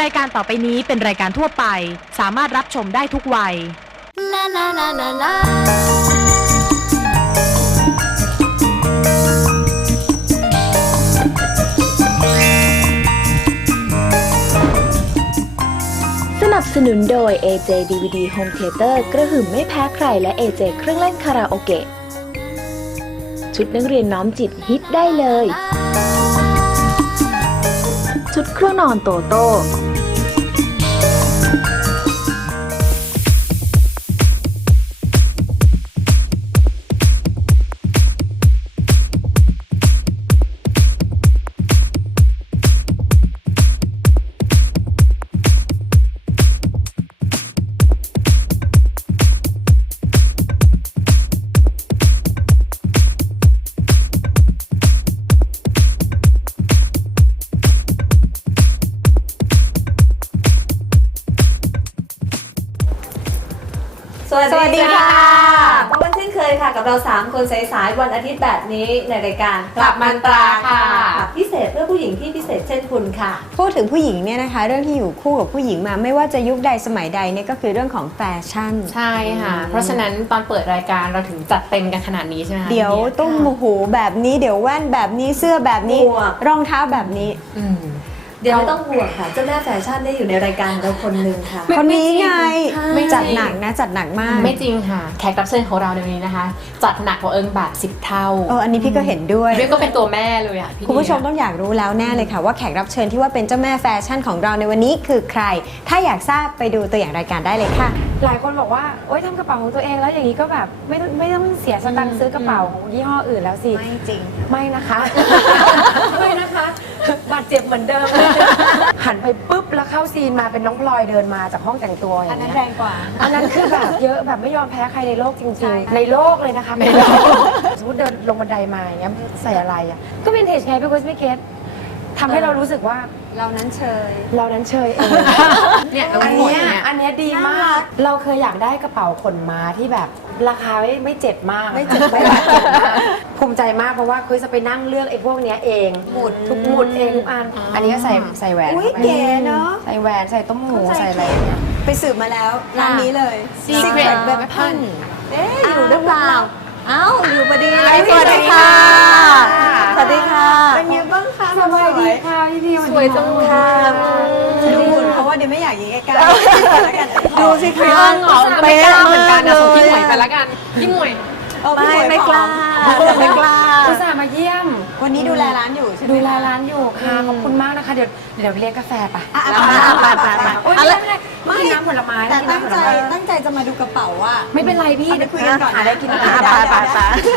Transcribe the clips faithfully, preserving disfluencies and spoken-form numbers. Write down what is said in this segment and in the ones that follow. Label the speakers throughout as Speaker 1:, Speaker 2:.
Speaker 1: รายการต่อไปนี้เป็นรายการทั่วไปสามารถรับชมได้ทุกวัยลาลาลาลาลา
Speaker 2: สนับสนุนโดย เอ เจ ดี วี ดี Home Theater กระหึ่มไม่แพ้ใครและ เอ เจ เครื่องเล่นคาราโอเกะชุดนักเรียนน้อมจิตฮิตได้เลยชุดเครื่องนอนโตโต้
Speaker 3: สวัสดีค่ะพบกันเช่นเคยค่ะกับเราสามคนสายๆวันอาทิตย์แบบนี้ในรายการกลับมันตราค่ะพิเศษเพื่อผู้หญิงที่พิเศษเช่นคุณค่ะ
Speaker 4: พูดถึงผู้หญิงเนี่ยนะคะเรื่องที่อยู่คู่กับผู้หญิงมาไม่ว่าจะยุคใดสมัยใดเนี่ยก็คือเรื่องของแฟชั่น
Speaker 5: ใช่ค่ะเพราะฉะนั้นตอนเปิดรายการเราถึงจัดเต็มกันขนาดนี้ใช่ไหมคะ
Speaker 4: เดี๋ยวตุ้มหูแบบนี้เดี๋ยวแว่นแบบนี้เสื้อแบบนี้รองเท้าแบบนี้
Speaker 3: เดี๋ยวไม่ต้องห่วงค่ะเจ้าแม่แฟชั่นได้อยู่ในรายการเราคนหนึ่งค่ะ
Speaker 4: คนนี้ไงจัดหนักนะจัดหนักมาก
Speaker 5: ไม่จริงค่ะแขกรับเชิญของเราในวันนี้นะคะจัดหนักกว่าเอิงแบบสิบเท่า
Speaker 4: เอออันนี้พี่ก็เห็นด้วย
Speaker 5: เรียกก็เป็นตัวแม่เลยอ่ะ
Speaker 4: คุณผู้ชมต้องอยากรู้แล้วแน่เลยค่ะว่าแขกรับเชิญที่ว่าเป็นเจ้าแม่แฟชั่นของเราในวันนี้คือใครถ้าอยากทราบไปดูตัวอย่างรายการได้เลยค่ะ
Speaker 6: หลายคนบอกว่าโอ๊ยทำกระเป๋าของตัวเองแล้วอย่างนี้ก็แบบไม่ต้องไม่ต้องเสียสตังค์ซื้อกระเป๋าของยี่ห้ออื่นแล้วสิ
Speaker 4: ไม่จริง
Speaker 6: ไม่นะคะไม่นะคะบาดเจ็บเหมือนเดิมหันไปปุ๊บแล้วเข้าซีนมาเป็นน้องพลอยเดินมาจากห้องแต่งตัวอย่างเงี้ย
Speaker 4: อันนั้นแรงกว่า
Speaker 6: อันนั้นคือแบบเยอะแบบไม่ยอมแพ้ใครในโลกจริงๆในโลกเลยนะคะสมมติเดินลงบันไดมาอย่างเงี้ยใส่อะไรอ่ะก็วินเทจไงพี่กุ๊สพี่เกตทำให้เรารู้สึกว่า
Speaker 4: เรานั้นเชย
Speaker 6: เรานั้นเชยเอง
Speaker 5: เนี่ย
Speaker 6: อันนี้อันนี้ดีมากเราเคยอยากได้กระเป๋าขนม้าที่แบบราคาไม่ไม่เจ็บมาก
Speaker 4: ไม่เจ็บไม่
Speaker 6: บาดเจ็บมากภูมิใจมากเพราะว่าคุยจะไปนั่งเลือกไอ้พวกนี้เองหมุดทุกหมุดเองทุกอันอันนี้ก็ใส่ใส่แหวน
Speaker 4: อุ้ยเก๋เนาะ
Speaker 6: ใส่แหวนใส่ต้มหูใส่อะไรเนี่ย
Speaker 4: ไปสืบมาแล้วร้านนี้เลย
Speaker 5: Secret Weapon
Speaker 4: เอ๊ะอยู่หรือเปล่าเอ้าอยู่พอดีเลย
Speaker 5: สวัสดีค่ะ
Speaker 4: สวัสดีค่ะเป็นไงบ้างคะ
Speaker 6: สวัสดีค่ะพี่พี่
Speaker 5: สวยจังค่ะ
Speaker 4: ดูหุ่นเพราะว่าเดี๋ยวไม่อยากยิงใกล้ๆดูสิคะ
Speaker 5: เหงาเป๊ะเหมือนกันนะส่งพี่หมวยไปละกันพี่หมวย
Speaker 4: ไม่ไม่กล้าไม่กล้า
Speaker 6: อุตส่าห์มาเยี่ยม
Speaker 4: วันนี้ดูแลร้านอยู่ใช่ไหม
Speaker 6: ดูแลร้านอยู่ค่ะขอบคุณมากนะคะเดี๋ยวเดี๋ยวเรียกกาแฟไป
Speaker 4: อ่ะไปไปไป
Speaker 6: โอ๊ยไม่ไม่ไม่กินน้ำผลไม้
Speaker 4: แต่ตั้งใจตั้งใจจะมาดูกระเป๋าว่า
Speaker 6: ไม่เป็นไรพี่
Speaker 4: เดี๋ยวคุยกันก่อนได้กินอะไร
Speaker 5: ไปไปไป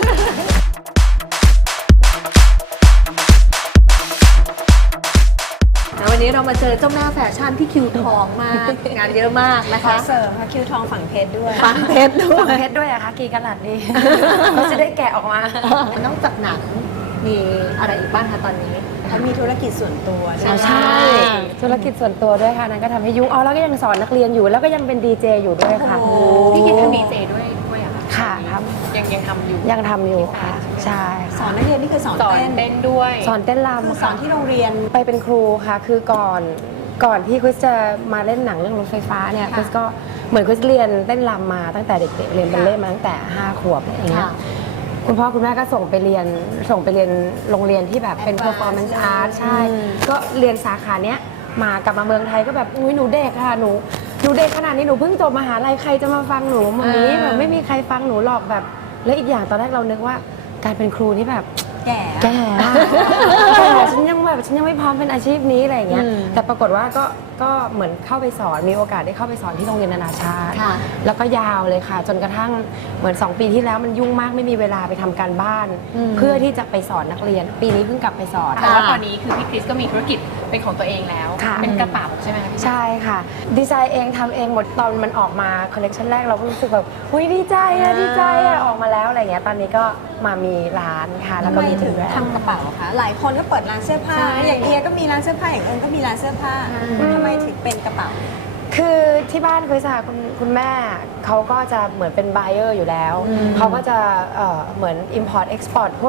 Speaker 3: วันนี้เรามาเจอเจ้าแม่แฟชั่นที่คิวทองมากงานเยอะมากนะคะ
Speaker 4: เสริมค่ะคิวทองฝั่งเพชรด้วย
Speaker 3: ฝั่งเพชรด้วย
Speaker 6: ฝั่งเพชรด้วยอะคะกี่ขนาดนี้เขาจะได้แกะออกมาน
Speaker 3: อกจากหนังมีอะไรอีกบ้างคะตอนนี้
Speaker 4: เขามีธุรกิจส่วนตัว
Speaker 6: ใช่ใช่ธุรกิจส่วนตัวด้วยค่ะนั้นก็ทำให้ยุ่งอ๋อแล้วก็ยังสอนนักเรียนอยู่แล้วก็ยังเป็นดีเจอยู่ด้วยค่ะ
Speaker 5: พี่คิดทำดีเจด้วยด้วยอะ
Speaker 6: ค่ะครับ
Speaker 5: ยังยังทำอยู่
Speaker 6: ยังทำอยู่ค่ะใช่
Speaker 4: สอนนักเรียนนี่คือสอนเต้น
Speaker 5: เต้นด้วย
Speaker 6: สอนเต้นร
Speaker 4: ำสอนที่โรงเรียน
Speaker 6: ไปเป็นครูค่ะคือก่อนก่อนที่คริสจะมาเล่นหนังเรื่องรถไฟฟ้าเนี่ยคริสก็เหมือนคริสเรียนเต้นรำมาตั้งแต่เด็กๆเรียนบัลเล่ต์มาตั้งแต่ห้าขวบอะไรอย่างเงี้ยคุณพ่อคุณแม่ก็ส่งไปเรียนส่งไปเรียนโรงเรียนที่แบบเป็น performance art ใช่ก็เรียนสาขาเนี้ยมากลับมาเมืองไทยก็แบบอุ้ยหนูเด็กค่ะหนูหนูเด็กขนาดนี้หนูเพิ่งจบมหาลัยใครจะมาฟังหนูแบบนี้แบบไม่มีใครฟังหนูหรอกแบบแล้วอีกอย่างตอนแรกเรานึกว่าการเป็นครูนี่แบบ
Speaker 4: แก่
Speaker 6: แก่ฉันยังแบบฉันยังไม่พร้อมเป็นอาชีพนี้อะไรอย่างเงี้ยแต่ปรากฏว่าก็ก็เหมือนเข้าไปสอนมีโอกาสได้เข้าไปสอนที่โรงเรียนนานาชาติแล้วก็ยาวเลยค่ะจนกระทั่งเหมือนสองปีที่แล้วมันยุ่งมากไม่มีเวลาไปทำการบ้านเพื่อที่จะไปสอนนักเรียนปีนี้เพิ่งกลับไปสอน
Speaker 5: แต่ว่าตอนนี้คือพี่คริสก็มีธุรกิจเป็นของตัวเองแล้วเป็นกระเป๋าใช่ไหมคะ
Speaker 6: ใช่ค่ะดีไซน์เองทำเองหมดตอนมันออกมาคอลเลคชันแรกเราก็รู้สึกแบบอุ้ยดีใจอะดีใจอะออกมาแล้วอะไรเงี้ยตอนนี้ก็มามีร้านค่ะแล้วก็มีถึง
Speaker 4: ทำกระเป๋าค่ะหลายคนก็เปิดร้านเสื้อผ้าอย่างเอียก็มีร้านเสื้อผ้าอย่างเอิญก็มีร้านเสื้อผ้าทำไมถึงเป็นกระเป๋า
Speaker 6: คือที่บ้านคุยสาคุณคุณแม่เขาก็จะเหมือนเป็น buyer อยู่แล้วเขาก็จะเอ่อเหมือน import export พวก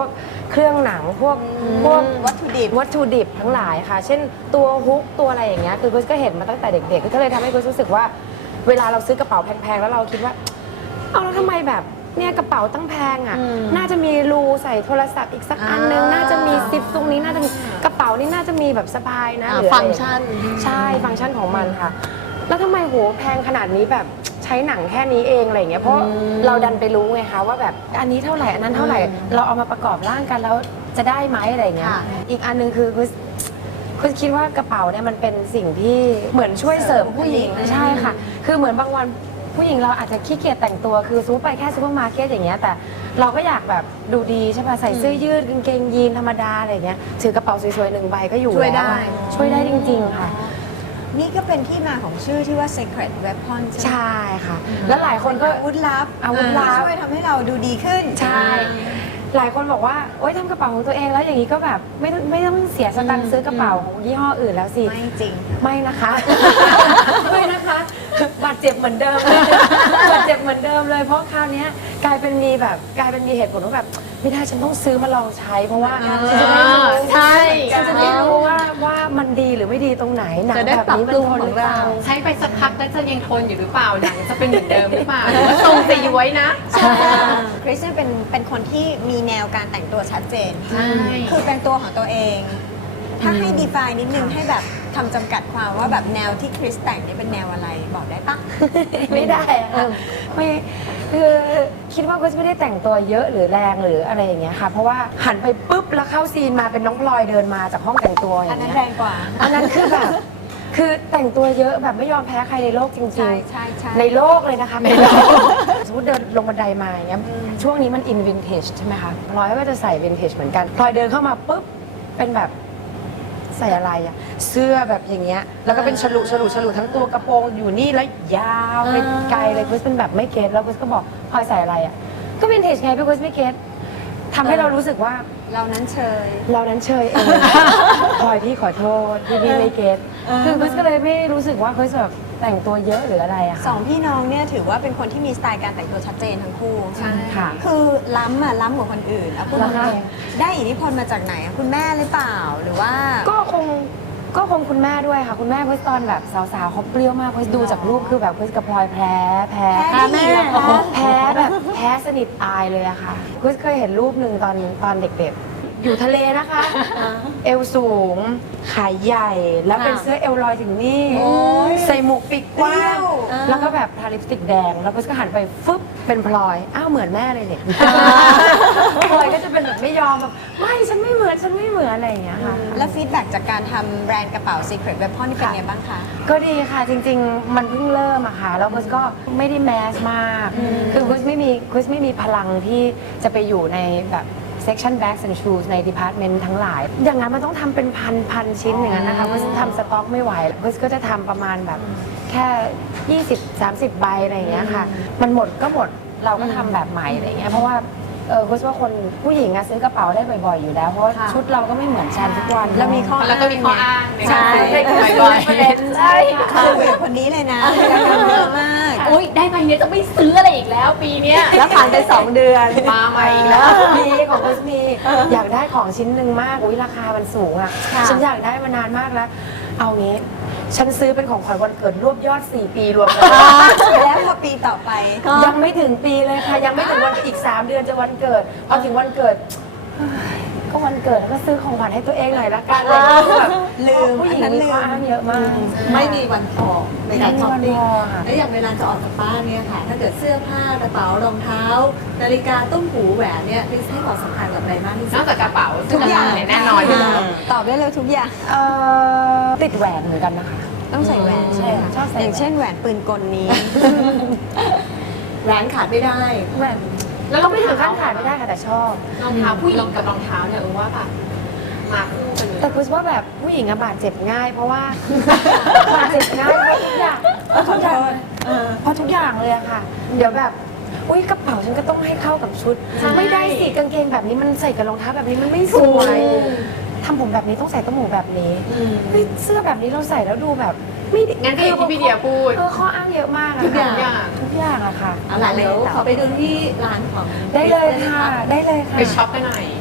Speaker 6: เครื่องหนังพวกพวก
Speaker 4: วัตถุดิบ
Speaker 6: วัตถุดิบทั้งหลายค่ะ เช่นตัวฮุกตัวอะไรอย่างเงี้ยคือกุ๊ก็เห็นมาตั้งแต่เด็กๆก็เลยทำให้กุ๊รู้สึกว่าเวลาเราซื้อกระเป๋าแพงๆแล้วเราคิดว่าเอาแล้วทำไมแบบเนี่ยกระเป๋าตั้งแพงอ่ะน่าจะมีรูใส่โทรศัพท์อีกสักอันนึงน่าจะมีซิปตรงนี้น่าจะมีกระเป๋านี่น่าจะมีแบบสะพายนะหรืออะไร
Speaker 5: ฟังก์ชัน
Speaker 6: ใช่ฟังก์ชันของมันค่ะ แล้วทำไมโหแพงขนาดนี้แบบใช้หนังแค่นี้เองอะไรอย่างเงี้ยเพราะเราดันไปรู้ไงคะว่าแบบอันนี้เท่าไหร่อันนั้นเท่าไหร่เราเอามาประกอบร่างกันแล้วจะได้ไหมอะไรอย่างเงี้ยอีกอันนึงคือคุณคุณคิดว่ากระเป๋าเนี่ยมันเป็นสิ่งที่เหมือนช่วยเสริมผู้หญิงใช่ค่ะ คือเหมือนบางวันผู้หญิงเราอาจจะขี้เกียจแต่งตัวคือซูไปแค่ซูเปอร์มาร์เก็ตอย่างเงี้ยแต่เราก็อยากแบบดูดีใช่ป่ะใส่เสื้อยืดกางเกงยีนธรรมดาอะไรอย่างเงี้ยถือกระเป๋าสวยๆหนึ่งใบก็อยู่
Speaker 3: ช่วยได้
Speaker 6: แล้วช่วยได้จริง ๆค่ะ
Speaker 4: นี่ก็เป็นที่มาของชื่อที่ว่า Secret Weapon ใช่ไหม
Speaker 6: ใช่ค่ะ แล้วหลายคนก็
Speaker 4: อาวุธลับ
Speaker 6: อาวุธลับ
Speaker 4: ช่วยทำให้เราดูดีขึ้น
Speaker 6: ใช่ หลายคนบอกว่าโอ๊ยทำกระเป๋าของตัวเองแล้วอย่างนี้ก็แบบไม่ต้องไม่ต้องเสียสตังค์ซื้อกระเป๋าของยี่ห้ออื่นแล้วสิ
Speaker 4: ไม่จริง
Speaker 6: ไม่นะคะ ไม่นะคะบาดเจ็บเหมือนเดิมเลยบาดเจ็บเหมือนเดิมเลย เพราะคราวเนี้ยกลายเป็นมีแบบกลายเป็นมีเหตุผลว่าแบบไม่ได้ฉันต้องซื้อมาลองใช้ เพราะว่าฉันจะได้รู้
Speaker 5: ใช่
Speaker 6: ฉันจะได้รู้ว่าว่ามันดีหรือไม่ดีตรงไหนหนัง
Speaker 5: จะได้
Speaker 6: แบบนี้
Speaker 5: ปรับปรุง
Speaker 6: มันทนหรือเปล่า
Speaker 5: ของเรา ใช้ไปสักพักแล้วจะยังทนอยู่หรือเปล่าหนังจะเป็นเหมือนเดิมหรือเปล่าหรือว่าทรงจะย้วยนะ
Speaker 4: คริสเนี่ยเป็นเป็นคนที่มีแนวการแต่งตัวชัดเจน
Speaker 5: ใช่
Speaker 4: คือเป็นตัวของตัวเอง ถ้าให้ define นิดนึงให้แบบคำจำกัดความว่าแบบแนวที่คริสแต่งนี่เป็นแนวอะไรบอกได้ปะ
Speaker 6: ไม่ได้อะค่ะไม่คือคิดว่าก็จะไม่ได้แต่งตัวเยอะหรือแรงหรืออะไรอย่างเงี้ยค่ะ เพราะว่าหันไปปุ๊บแล้วเข้าซีนมาเป็นน้องพลอยเดินมาจากห้องแต่งตัวอ
Speaker 4: อัน
Speaker 6: ย่าง
Speaker 4: นั้น
Speaker 6: เงี้ย
Speaker 4: แรงกว่า
Speaker 6: อันนั้นคือแบบคือแต่งตัวเยอะแบบไม่ยอมแพ้ใครในโลกจริ
Speaker 4: ใช่
Speaker 6: ง
Speaker 4: ใช่ใช่
Speaker 6: ๆ ในโลกเลยนะคะในโลกสมมติเดินลงบันไดมาอย่างเงี้ยช่วงนี้มันอินวินเทจใช่ไหมคะพลอยก็จะใส่วินเทจเหมือนกันพลอยเดินเข้ามาปุ๊บเป็นแบบใส่อะไรอะเสื้อแบบอย่างเงี้ยแล้วก็เป็นฉลุฉลุฉลุทั้งตัวกระโปรงอยู่นี่แล้วยาวไปไกลเลยคุสเป็นแบบไม่เก็ตแล้วคุสก็บอกพลอยใส่อะไรอะก็วินเทจไงพี่คุสไม่เก็ตทำให้เรารู้สึกว่า
Speaker 4: เรานั้นเชย
Speaker 6: เรานั้นเชยเอง พลอยพี่ขอโทษพี่พี่ไม่เก็ตคือคุสก็เลยไม่รู้สึกว่าคุสแบบแต่งตัวเยอะหรืออะไรอะ
Speaker 4: สองพี่น้องเนี่ยถือว่าเป็นคนที่มีสไตล์การแต่งตัวชัดเจนทั้งคู่
Speaker 5: ใช่
Speaker 6: ค่ะ
Speaker 4: คือล้ำอ่ะล้ำกว่าคนอื่นเอาพูดต
Speaker 6: แล้ว
Speaker 4: ร
Speaker 6: ไง
Speaker 4: งๆได้อิทธิพลมาจากไหนอะคุณแม่หรือเปล่าหรือว่า
Speaker 6: ก็คงก็คงคุณแม่ด้วยค่ะ คุณแม่คุสตอนแบบสาวๆเขาเปรี้ยวมากคุสดูจากรูปคือแบบคุสกับพลอยแพ้แพ้
Speaker 4: แพ้แม่เหรอคะ
Speaker 6: แพ้แบบแพ้สนิทตายเลยอะค่ะคุสเคยเห็นรูปหนึ่งตอนตอนเด็กๆ อยู่ทะเลนะคะ เอวสูง ขาใหญ่ แล้วเป็นเสื้อเอวลอยถึงนี่ ใส่หมวกปีกกว้างแล้วก็แบบทาลิปสติกแดง แล้วก็หันไปฟึบเป็นพลอย อ้าวเหมือนแม่เลยเนี่ย พลอยก็จะเป็นแบบไม่ยอมแบบไม่ฉันไม่เหมือนฉันไม่เหมือนอะไรอย่างเงี้ยค่ะ
Speaker 4: แล้วฟีดแบ็กจากการทำแบรนด์กระเป๋า Secret Weapon นี่เป็นไงบ้างคะ
Speaker 6: ก็ดีค่ะจริงๆ มันเพิ่งเริ่มอะค่ะแล้วคุสก็ไม่ได้แมสมาก คือคุสไม่มีคุสไม่มีพลังที่จะไปอยู่ในแบบ section bags and shoes ใน department ทั้งหลาย อย่างนั้นมันต้องทำเป็นพันพันชิ้นอย่างนั้นนะคะคุสทำสต็อกไม่ไหวคุสก็จะทำประมาณแบบแค่ ยี่สิบ สามสิบ ใบอะไรอย่างเงี้ยค่ะ มันหมดก็หมดเราก็ทำแบบใหม่อะไรเงี้ยเพราะว่าเออคุสว่าคนผู้หญิงอะซื้อกระเป๋าได้บ่อยๆอยู่แล้วเพราะว่าชุดเราก็ไม่เหมือนกันทุกวัน
Speaker 4: แล้วมีข้อ
Speaker 5: แล้วก็มีข้ออ้างใน
Speaker 6: ใช่
Speaker 5: การซื้อบ่อยๆ
Speaker 6: ใช่
Speaker 4: คือคนนี้เลยนะเยอะมาก
Speaker 5: อุ้ยได้ใบเนี้ยจะไม่ซื้ออะไรอีกแล้วปีเนี้ย
Speaker 3: แล้วผ่านไปสองเดือน
Speaker 5: มาใหม่อีก
Speaker 6: แล้
Speaker 5: แล้ว ว
Speaker 6: มีของคุสมีอยากได้ของชิ้นหนึ่งมากอุ้ยราคามันสูงอ่ะฉันอยากได้มานานมากแล้ว เอางี้ ฉันซื้อเป็นของขวัญวันเกิดรวบยอดสี่ปีรวมกัน
Speaker 4: แล้วพอปีต่อไป
Speaker 6: ยังไม่ถึงปีเลยค่ะ ยังไม่ถึงวันอีกสามเดือนจะวันเกิดพอถึงวันเกิดก็วันเกิดแล้วก็ซื้อของขวัญให้ตัวเองหน่อยละกันเลยแบบ
Speaker 4: ลืม
Speaker 6: ผู้หญิง
Speaker 4: อันนั้น
Speaker 6: มี
Speaker 4: ลืม
Speaker 6: ข้ออ้างเยอะมาก
Speaker 3: ไม่มีวันพอในการช้อปปิ้ง
Speaker 6: ไม่มีวันพอค่ะ
Speaker 3: แล้วอย่างเวลาจะออกจากบ้านเนี่ยค่ะ ถ้าเกิดเสื้อผ้ากระเป๋ารองเท้า นาฬิกาตุ้มหูแหวนเนี่ยคริสให้ความสำคัญกับอะไรมากที่สุ
Speaker 5: น
Speaker 3: ด
Speaker 5: อกจากกระเป๋า
Speaker 4: ทุกอย่าง
Speaker 5: แน่นอนอยู่แล้ว
Speaker 4: ตอบได้เลยทุกอย่าง
Speaker 6: เอ่อติดแหวนเหมือนกันนะคะ
Speaker 4: ต้องใส่แหวน
Speaker 6: ใช่ค่ะชอบใส่แหวน
Speaker 4: อย่างเช่นแหวนปืนกลนี้
Speaker 3: แหวนขาดไม่ได้
Speaker 6: แหวน
Speaker 5: แล้ว
Speaker 6: ก็
Speaker 5: รอง
Speaker 6: ไม่ถึง
Speaker 5: เท้า
Speaker 6: ขั้นขาดไม่ได้ค่ะแต่ชอบ
Speaker 5: รองเท้าผู้หญิงกับรองเท้าเนี่ยเออว่าแบบมาคู่กันเลย
Speaker 6: แต่คุสว่าแบบผู้หญิงอะบาดเจ็บง่าย เพราะว่า บาดเจ็บง่ายเพราะทุกอย่างเพราะทุกอย่างเพราะทุกอย่างเลยอะค่ะ เดี๋ยวแบบอุ้ยกระเป๋าฉันก็ต้องให้เข้ากับชุด ไม่ได้สิกางเกงแบบนี้มันใส่กับรองเท้าแบบนี้มันไม่สวยทำผมแบบนี้ต้องใส่ต้มหูแบบนี้เฮ้ยเสื้อแบบนี้เราใส่แล้วดูแบบไม่ดี
Speaker 5: งั้นก็อย่างที่พี่เดียพูด
Speaker 6: เออข้ออ้างเยอะมากอะ
Speaker 3: ทุกอย่าง
Speaker 6: ค่ะทุกอย่างอะค่ะ
Speaker 3: เอาล่ะเดี๋ยวขอไปดูที่ร้านของ
Speaker 6: ได้เลยค่ะ ได้เลยค่ะ
Speaker 5: ไปช็อปกันหน่อย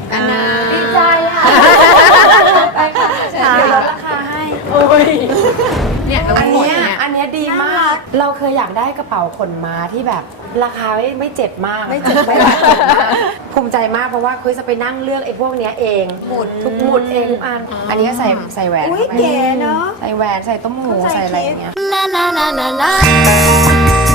Speaker 4: อันนา
Speaker 6: ดีใจอ่ะ
Speaker 4: ไปค่ะเชิญ
Speaker 6: เดี๋ยวล
Speaker 4: ค่ะ
Speaker 6: ดราคาให้
Speaker 5: โอ้ยเนี่ยเรา
Speaker 6: อัน
Speaker 5: หมด
Speaker 6: เนี้ย
Speaker 5: เนี่ย
Speaker 6: อันเนี้ยดีมาก เราเคยอยากได้กระเป๋าขนม้าที่แบบราคาไม่ไม่เจ็บมาก
Speaker 4: ไม่เจ็บ
Speaker 6: ไม่บาดเจ็บมากภูมิใจมากเพราะว่าคุยจะไปนั่งเลือกไอ้พวกเนี้ยเองหมุดทุกหมุดเองทุกอันอันนี้ก็ใส่ใส่แหวน
Speaker 4: อุ้ย
Speaker 6: ข้าไป
Speaker 4: เก๋เนาะ
Speaker 6: ใส่แหวนใส่ต้มหูใส่อะไรอย่างเงี้ย
Speaker 1: Na na na na na